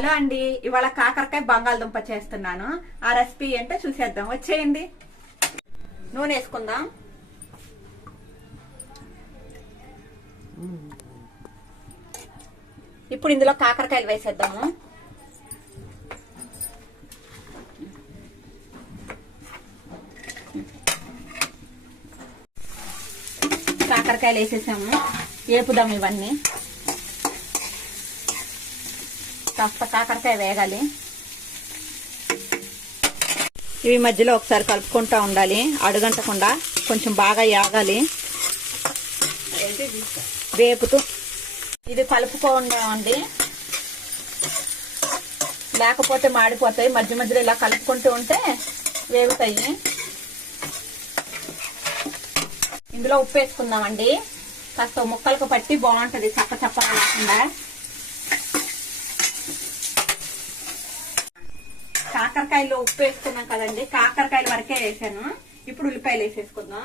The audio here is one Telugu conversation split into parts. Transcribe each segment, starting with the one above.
హలో అండి, ఇవాళ కాకరకాయ బంగాళదుంప చేస్తున్నాను. ఆ రెసిపీ ఏంటో చూసేద్దాం, వచ్చేయండి. నూనె వేసుకుందాం. ఇప్పుడు ఇందులో కాకరకాయలు వేసేద్దాము. కాకరకాయలు వేసేసాము, వేపుదాం ఇవన్నీ. కాస్త కాకరకాయ వేగాలి. ఇవి మధ్యలో ఒకసారి కలుపుకుంటూ ఉండాలి, అడుగంటకుండా కొంచెం బాగా యాగాలి. వేపుతూ ఇది కలుపుకోండి, లేకపోతే మాడిపోతాయి. మధ్య మధ్యలో ఇలా కలుపుకుంటూ ఉంటే వేగుతాయి. ఇందులో ఉప్పు వేసుకుందామండి, కాస్త ముక్కలకు పట్టి బాగుంటది, చప్ప చప్పగా లేకుండా. కాకరకాయలో ఉప్పు వేసుకున్నాం కదండి, కాకరకాయల వరకే వేసాను. ఇప్పుడు ఉల్లిపాయలు వేసేసుకుందాం,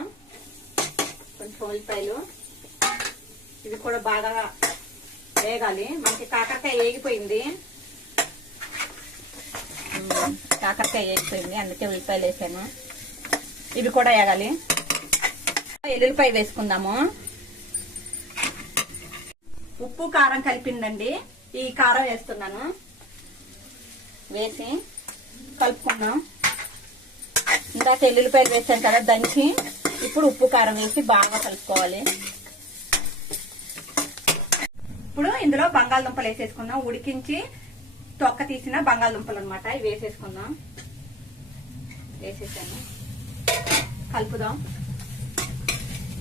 కొంచెం ఉల్లిపాయలు. ఇది కూడా బాగా వేగాలి. మనకి కాకరకాయ వేగిపోయింది, అందుకే ఉల్లిపాయలు వేసాను. ఇవి కూడా వేగాలి. ఎల్లుల్లిపాయ వేసుకుందాము. ఉప్పు కారం కలిపిందండి, ఈ కారం వేస్తున్నాను. వేసి కలుపుకుందాం. ఇందాక ఎల్లుల్లిపాయలు వేసాం కదా దంచి, ఇప్పుడు ఉప్పు కారం వేసి బాగా కలుపుకోవాలి. ఇప్పుడు ఇందులో బంగాళదుంపలు వేసేసుకుందాం. ఉడికించి తొక్క తీసిన బంగాళదుంపలు అనమాట, ఇవి వేసేసుకుందాం. వేసేసాను, కలుపుదాం.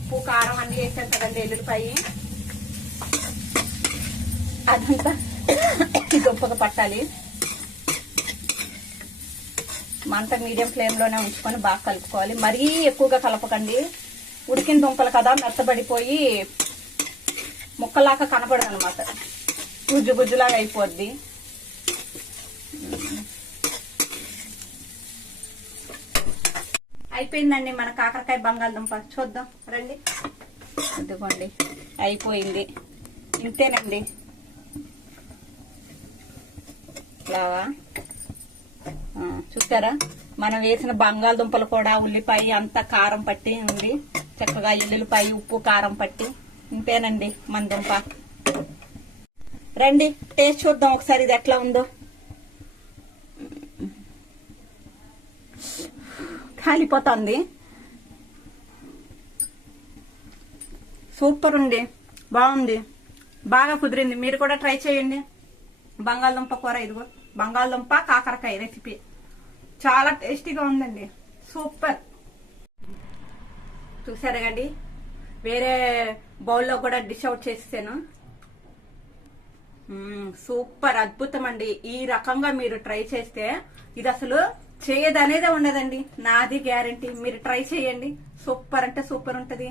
ఉప్పు కారం అన్ని వేసాం కదండి, ఎల్లుల్లిపాయ అదంతా దుంపగా పట్టాలి. మంట మీడియం ఫ్లేమ్ లోనే ఉంచుకొని బాగా కలుపుకోవాలి. మరీ ఎక్కువగా కలపకండి, ఉడికిన దుంపలు కదా మెత్తబడిపోయి ముక్కలాగా కనపడదు అనమాట, గుజ్జు గుజ్జులాగా అయిపోద్ది. అయిపోయిందండి మన కాకరకాయ బంగాళదుంప. చూద్దాం రండి. ఇదిగోండి అయిపోయింది, ఇంతేనండి. ఇలాగా చూసారా, మనం వేసిన బంగాళదుంపలు కూడా ఉల్లిపాయ అంతా కారం పట్టి ఉంది చక్కగా. ఎల్లుల్లిపాయ ఉప్పు కారం పట్టి, ఇంతేనండి మన దుంప. రండి టేస్ట్ చూద్దాం ఒకసారి ఇది ఎట్లా ఉందో. కాలిపోతుంది. సూపర్ ఉంది, బాగుంది, బాగా కుదిరింది. మీరు కూడా ట్రై చేయండి. బంగాళదుంప కూర, ఇదిగో బంగాళదుంప కాకరకాయ రెసిపీ చాలా టేస్టీగా ఉందండి, సూపర్. చూసారా అండి, వేరే బౌల్లో కూడా డిష్ అవుట్ చేసాను. సూపర్, అద్భుతం అండి. ఈ రకంగా మీరు ట్రై చేస్తే ఇది అసలు చేయదనేదే ఉండదండి, నాది గ్యారంటీ. మీరు ట్రై చేయండి, సూపర్ అంటే సూపర్ ఉంటది.